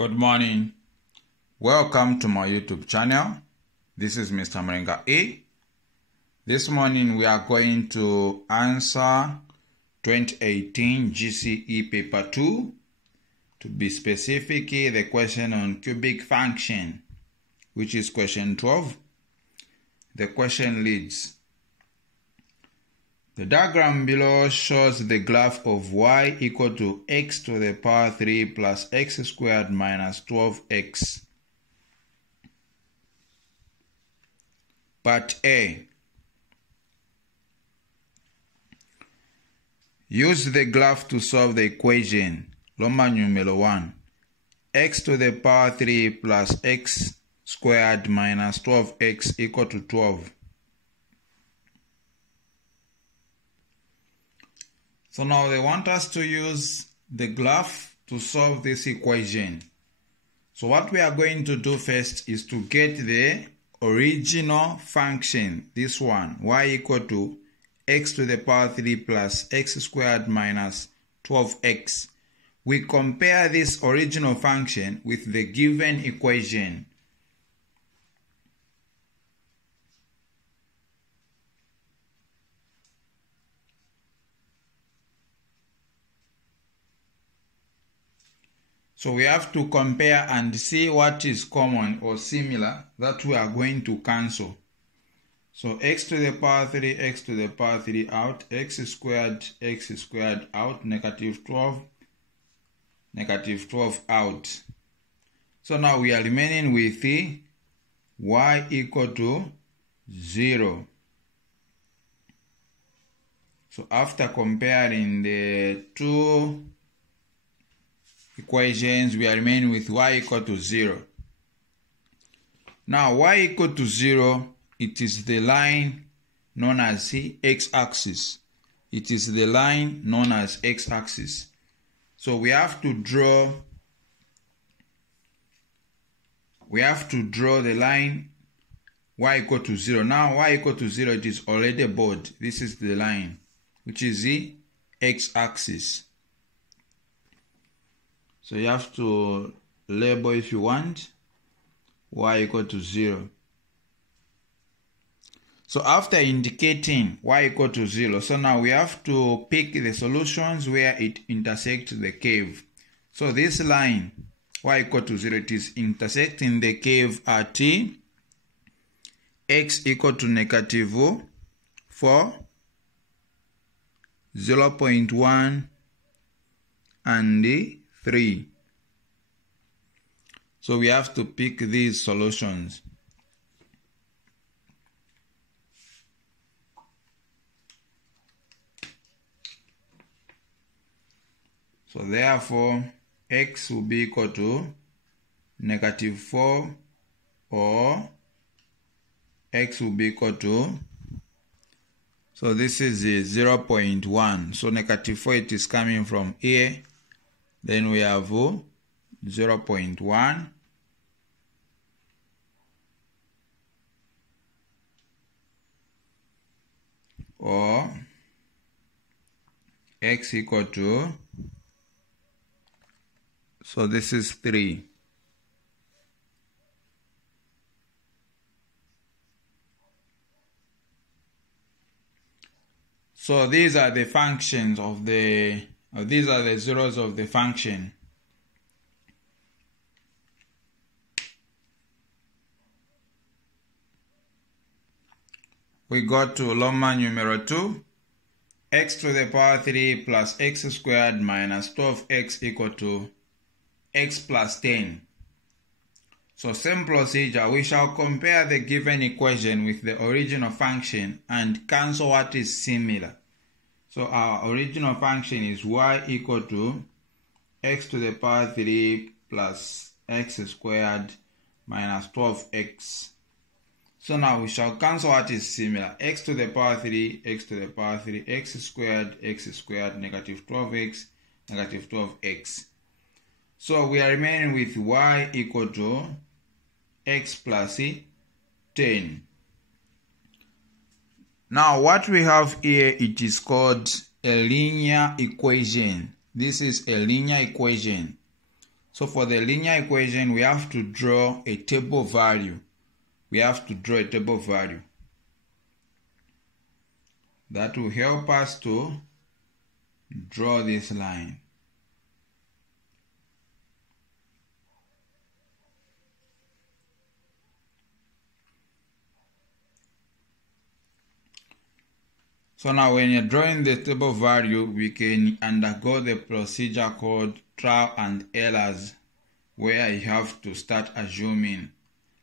Good morning. Welcome to my YouTube channel. This is Mr. Mrenga A. This morning we are going to answer 2018 GCE paper 2. To be specific, the question on cubic function, which is question 12. The question reads: the diagram below shows the graph of y equal to x to the power 3 plus x squared minus 12x. Part A. Use the graph to solve the equation. Roman numeral 1. X to the power 3 plus x squared minus 12x equal to 12. So now they want us to use the graph to solve this equation. So what we are going to do first is to get the original function, this one, y equal to x to the power 3 plus x squared minus 12x. We compare this original function with the given equation. So we have to compare and see what is common or similar that we are going to cancel. So x to the power 3, x to the power 3 out, x squared out, negative 12 out. So now we are remaining with the y equal to 0. So after comparing the two equations, we are remaining with y equal to 0. Now y equal to 0, it is the line known as the x-axis. It is the line known as x-axis. So we have to draw the line y equal to 0. Now y equal to 0, it is already bold. This is the line, which is the x-axis. So you have to label, if you want, y equal to 0. So after indicating y equal to 0, so now we have to pick the solutions where it intersects the curve. So this line, y equal to 0, it is intersecting the curve at x equal to negative 4, 0.1, and 3. So we have to pick these solutions. So therefore, x will be equal to negative 4, or x will be equal to, so this is 0.1. So negative 4, it is coming from here. Then we have 0.1. Or x equal to, so this is 3. So these are the functions of the, these are the zeros of the function. We go to Roman numeral 2. X to the power 3 plus x squared minus 12x equal to x plus 10. So same procedure, we shall compare the given equation with the original function and cancel what is similar. So our original function is y equal to x to the power 3 plus x squared minus 12x. So now we shall cancel what is similar. X to the power 3, x to the power 3, x squared, negative 12x, negative 12x. So we are remaining with y equal to x plus 10. Now what we have here, it is called a linear equation. This is a linear equation. So for the linear equation, we have to draw a table value. That will help us to draw this line. So now when you're drawing the table value, we can undergo the procedure called trial and errors, where you have to start assuming.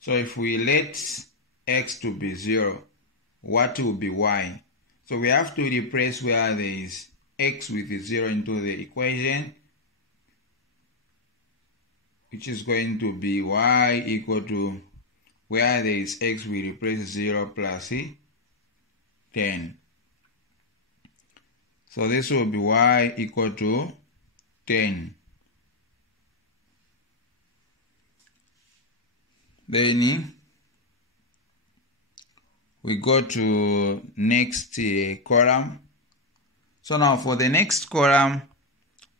So if we let x to be 0, what will be y? So we have to replace where there is x with 0 into the equation, which is going to be y equal to, where there is x, we replace 0 plus 10. So this will be y equal to 10. Then we go to next column. So now for the next column,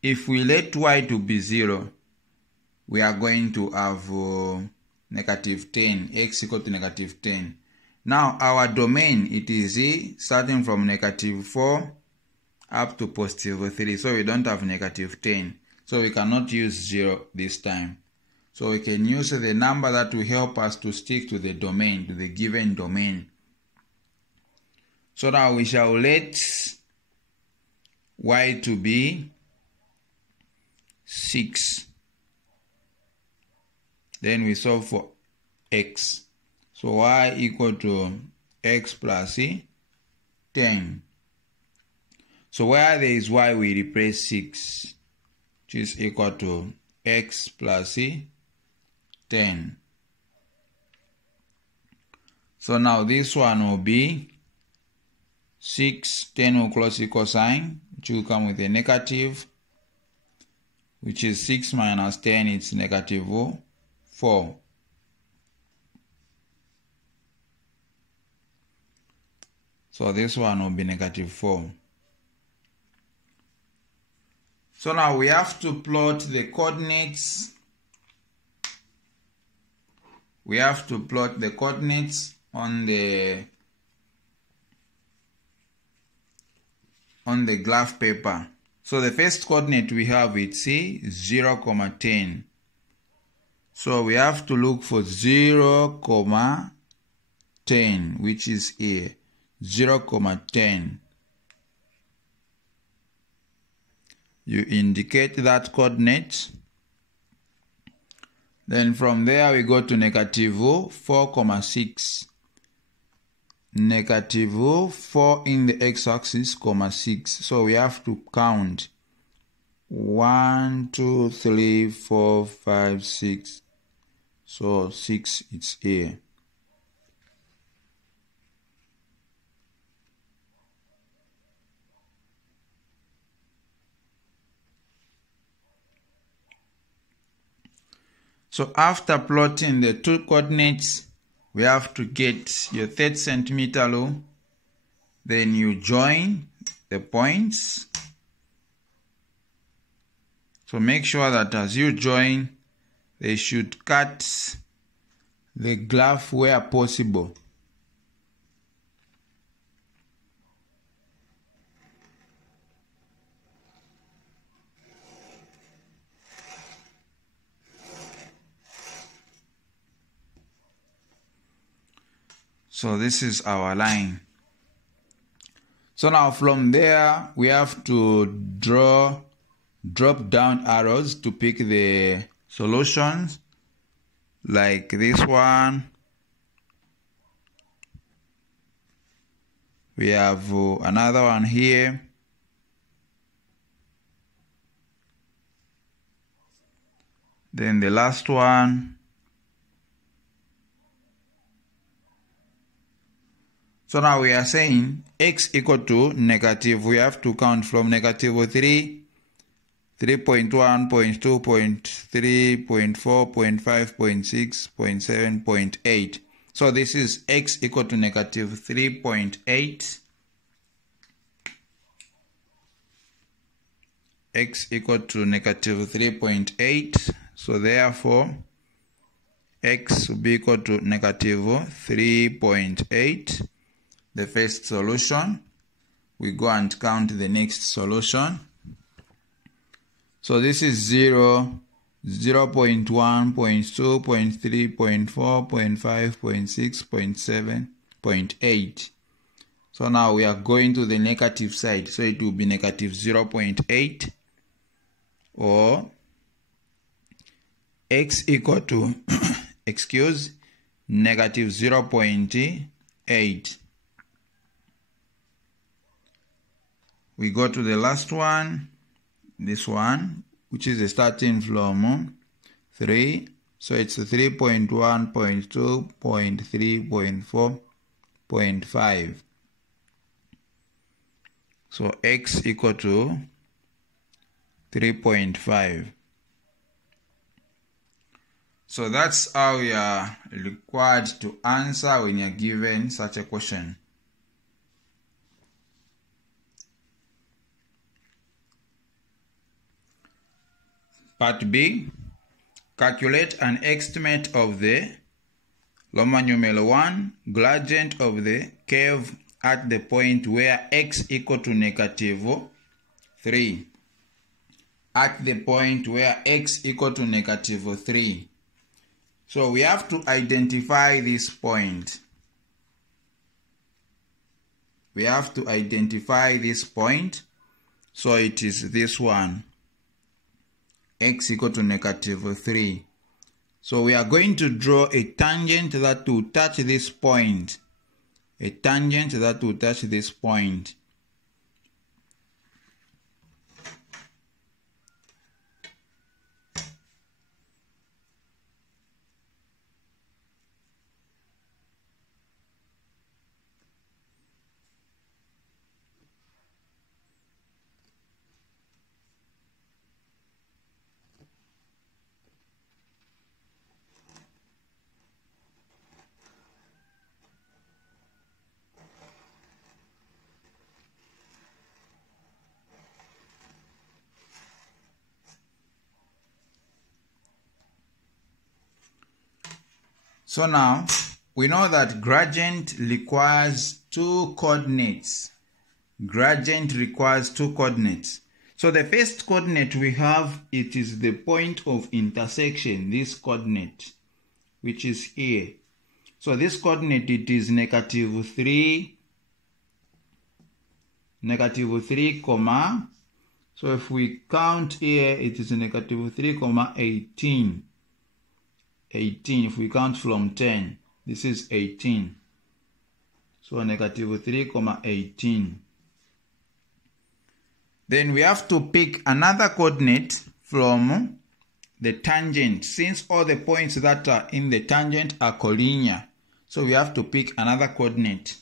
if we let y to be 0, we are going to have negative 10, x equal to negative 10. Now our domain, it is starting from negative 4 up to positive 3. So we don't have negative 10. So we cannot use 0 this time. So we can use the number that will help us to stick to the domain, to the given domain. So now we shall let y to be 6. Then we solve for x. So y equal to x plus 10. So where there is y, we replace 6, which is equal to x plus 10. So now this one will be 6, 10 will close equal sign, which will come with a negative, which is 6 minus 10, it's negative 4. So this one will be negative 4. So now we have to plot the coordinates. We have to plot the coordinates on the graph paper. So the first coordinate we have, it's 0, 10. So we have to look for 0, 10, which is here, 0, 10. You indicate that coordinate. Then from there we go to negative 4, 6. Negative 4 in the x-axis, 6. So we have to count 1, 2, 3, 4, 5, 6. So 6, it's here. So after plotting the two coordinates, we have to get your 30 centimeter rule. Then you join the points. So make sure that as you join, they should cut the graph where possible. So this is our line. So now from there, we have to drop down arrows to pick the solutions, like this one. We have another one here. Then the last one. So now we are saying x equal to negative. We have to count from negative 3, 3.1, 0.2, 0.3, 0.4, 0.5, 0.6, 0.7, 0.8. So this is x equal to negative 3.8. X equal to negative 3.8. So therefore, x will be equal to negative 3.8. The first solution. We go and count the next solution. So this is 0, 0.1, 0.2, 0.3, 0.4, 0.5, 0.6, 0.7, 0.8. So now we are going to the negative side. So it will be negative 0.8 or x equal to, negative 0.8. We go to the last one, this one, which is starting from 3. So it's 3.1, 0.2, 0.3, 0.4, 0.5. So x equal to 3.5. So that's how you are required to answer when you are given such a question. Part B, calculate an estimate of the Roman numeral 1 gradient of the curve at the point where x equal to negative 3. At the point where x equal to negative 3. So we have to identify this point. We have to identify this point. So it is this one. X equal to negative 3. So we are going to draw a tangent that will touch this point. A tangent that will touch this point. So now, we know that gradient requires 2 coordinates. Gradient requires 2 coordinates. So the first coordinate we have, it is the point of intersection, this coordinate, which is here. So this coordinate, it is negative 3, comma. So if we count here, it is negative 3, 18. 18, if we count from 10, this is 18. So negative 3, 18. Then we have to pick another coordinate from the tangent. Since all the points that are in the tangent are collinear, so we have to pick another coordinate.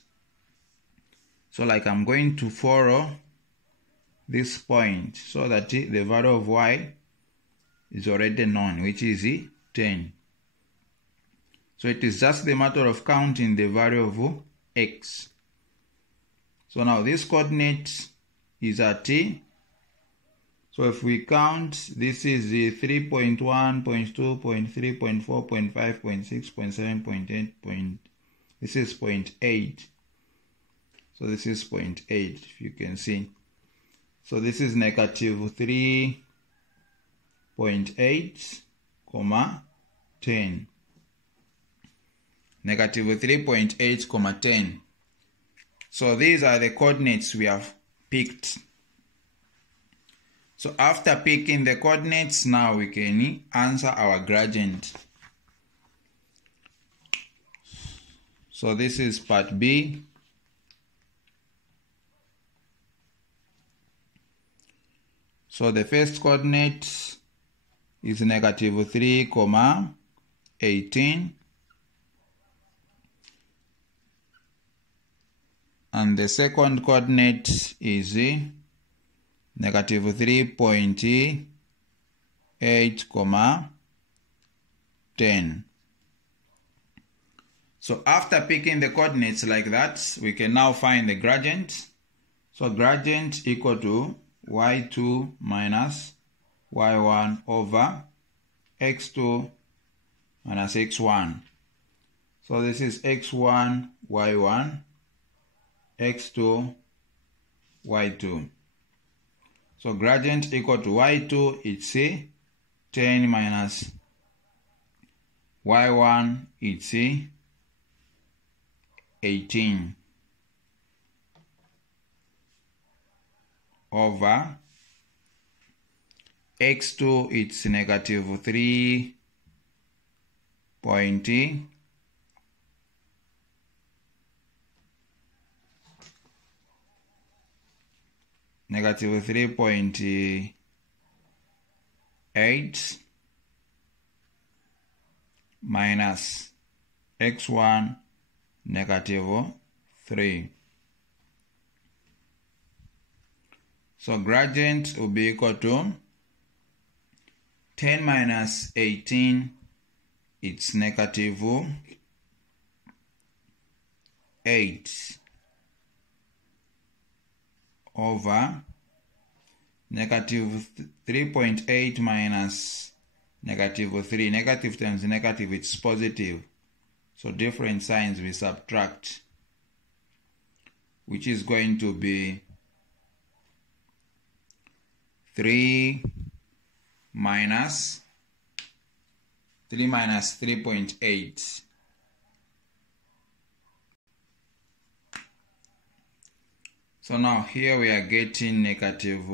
So like I'm going to follow this point so that the value of y is already known, which is 10. So it is just the matter of counting the value of x. So now this coordinate is at t. So if we count, this is 3.1, 0.2, 0.3, 0.4, 0.5, 0.6, 0.7, 0.8, this is 0.8. So this is 0.8, if you can see. So this is negative 3.8, 10. Negative 3.8, 10. So these are the coordinates we have picked. So after picking the coordinates, now we can answer our gradient. So this is part B. So the first coordinate is negative 3, 18. And the second coordinate is negative 3.8, 10. So after picking the coordinates like that, we can now find the gradient. So gradient equal to y2 minus y1 over x2 minus x1. So this is x1, y1, x2, y2. So gradient equal to y2, it's 10 minus y1, it's 18 over x2, it's negative 3 point negative 3.8 minus x1 negative 3. So gradient will be equal to 10 minus 18, it's negative 8 over negative 3.8 minus negative 3. Negative times negative, it's positive. So different signs we subtract, which is going to be 3 minus 3.8. So now here we are getting negative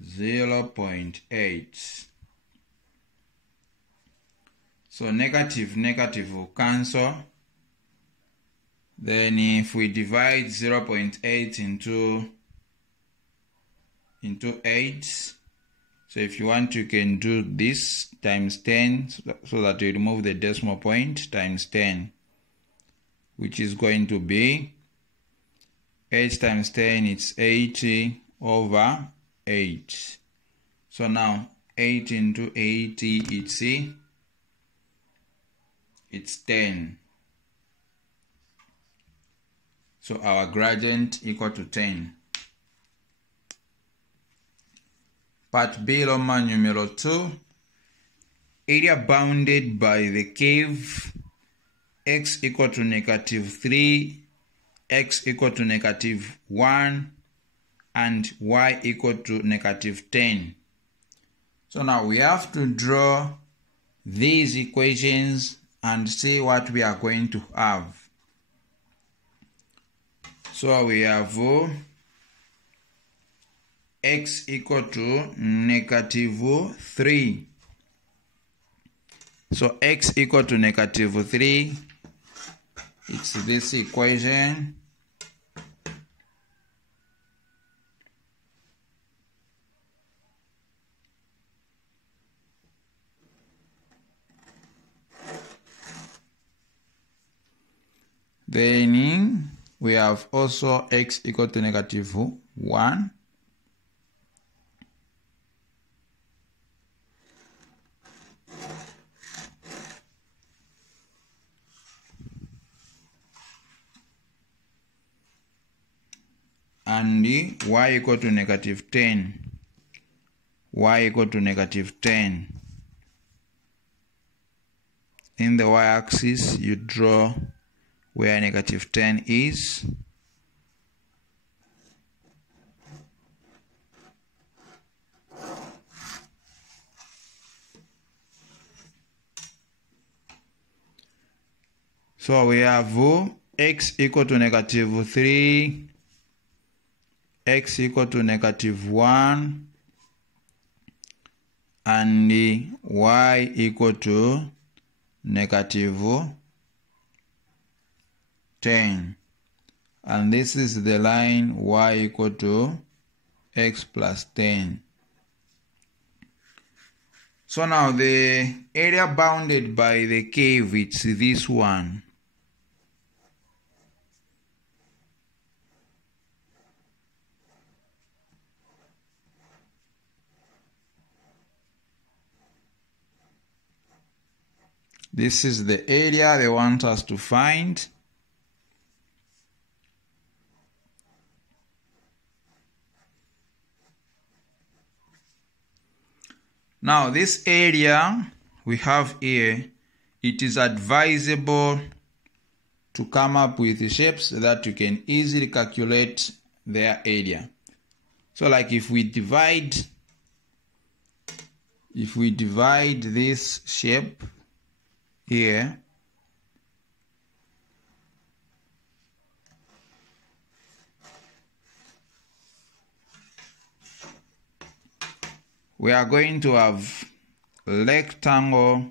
0.8. So negative will cancel. Then if we divide 0.8 into 8, so if you want, you can do this times 10, so that you remove the decimal point, times 10, which is going to be 8 times 10, it's 80 over 8. So now 8 into 80, it's 10. So our gradient equal to 10. Part B, Roman numeral 2. Area bounded by the cave, x equal to negative 3, x equal to negative 1, and y equal to negative 10. So now we have to draw these equations and see what we are going to have. So we have x equal to negative 3. So x equal to negative 3, it's this equation. Then we have also x equal to negative 1. And y equal to negative 10. Y equal to negative 10. In the y-axis, you draw where negative 10 is. So we have x equal to negative 3, x equal to negative 1, and y equal to negative 10. And this is the line y equal to x plus 10. So now the area bounded by the cave, it's this one. This is the area they want us to find. Now this area we have here, it is advisable to come up with shapes so that you can easily calculate their area. So like if we divide this shape here, we are going to have a rectangle.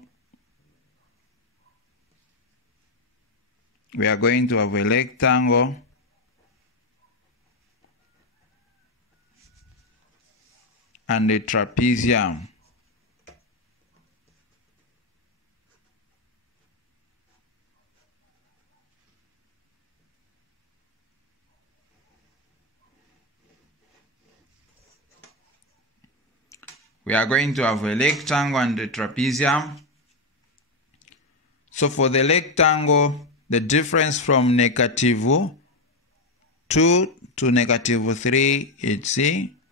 We are going to have a rectangle and a trapezium. We are going to have a rectangle and a trapezium. So for the rectangle, the difference from -2 to -3, it's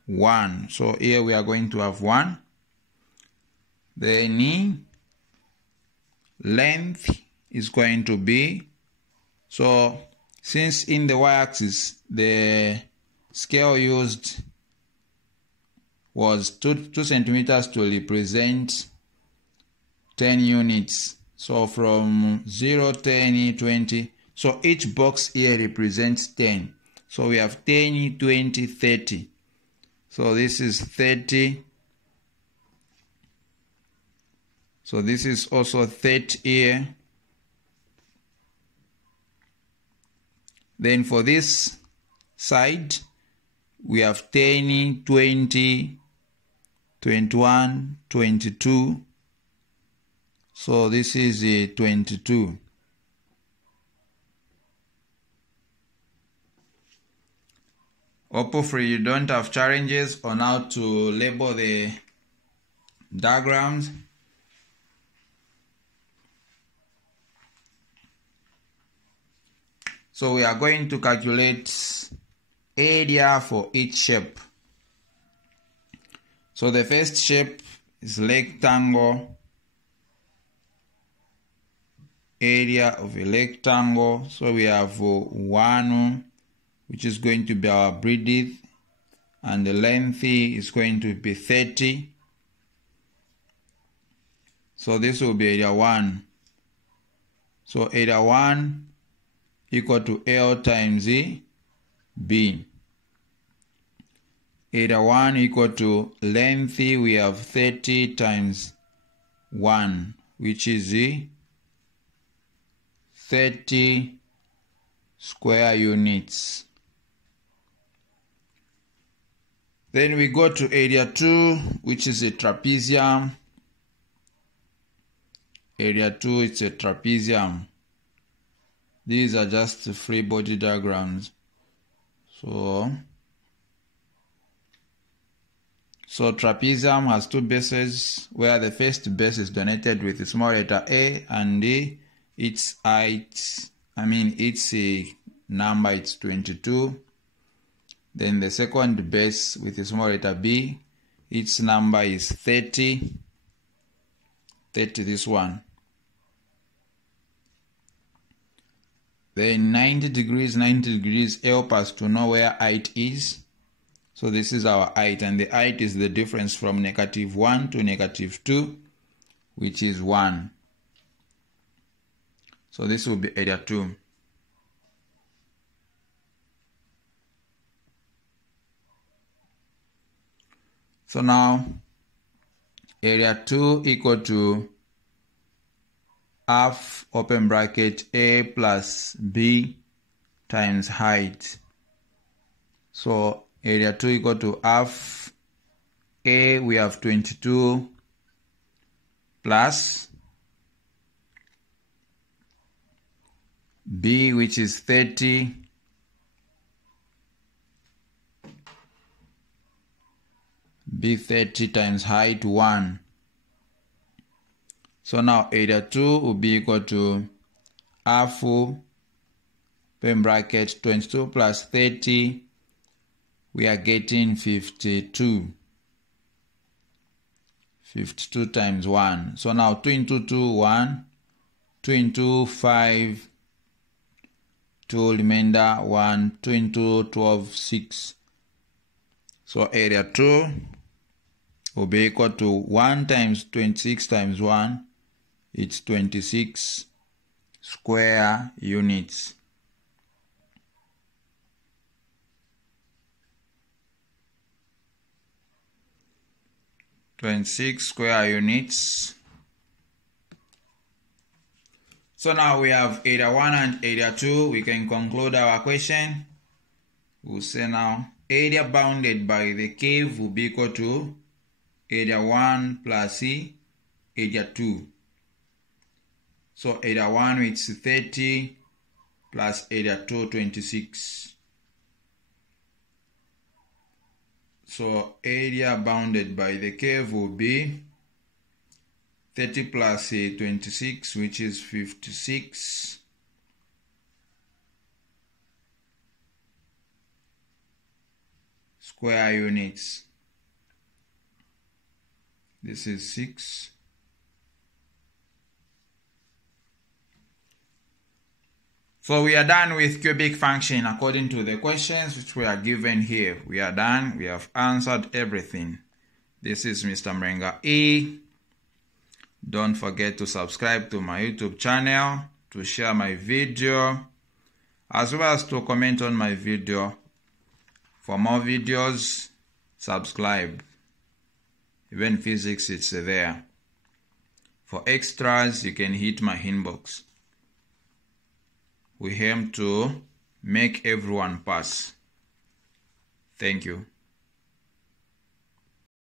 1. So here we are going to have 1. Then length is going to be, so since in the y-axis the scale used was 2 centimeters to represent 10 units. So from 0, 10, 20. So each box here represents 10. So we have 10, 20, 30. So this is 30. So this is also 30 here. Then for this side, we have 10, 20, 21, 22. So this is 22. Hopefully you don't have challenges on how to label the diagrams. So we are going to calculate area for each shape. So the first shape is rectangle. Area of a rectangle. So we have 1, which is going to be our breadth, and the length is going to be 30. So this will be area 1. So area 1 equal to L times B. Area 1 equal to length, we have 30 times 1, which is 30 square units. Then we go to area 2, which is a trapezium. Area 2 is a trapezium. These are just free body diagrams. So trapezium has 2 bases, where the first base is denoted with the small letter A, and its height, its number, it's 22. Then the second base with the small letter B, its number is 30. 30, this one. Then 90 degrees help us to know where height is. So this is our height, and the height is the difference from -1 to -2, which is 1. So this will be area 2. So now area 2 equal to half open bracket A plus B times height. So area 2 equal to half A, we have 22 plus B, which is 30, B 30 times height 1. So now area 2 will be equal to half open bracket 22 plus 30. We are getting 52. 52 times 1. So now 2 into 2, 1. 2 into 5, 2 remainder 1. 2 into 12, 6. So area 2 will be equal to 1 times 26 times 1. It's 26 square units. Square units. So now we have area 1 and area 2. We can conclude our question. We'll say now area bounded by the cave will be equal to area 1 plus area 2. So area 1 is 30 plus area 2 26. So area bounded by the cave will be 30 plus 26, which is 56. Square units. This is 6. So we are done with cubic function according to the questions which we are given here. We are done. We have answered everything. This is Mr. Mrenga E. Don't forget to subscribe to my YouTube channel, to share my video, as well as to comment on my video. For more videos, subscribe. Even physics, it's there. For extras, you can hit my inbox. We aim to make everyone pass. Thank you.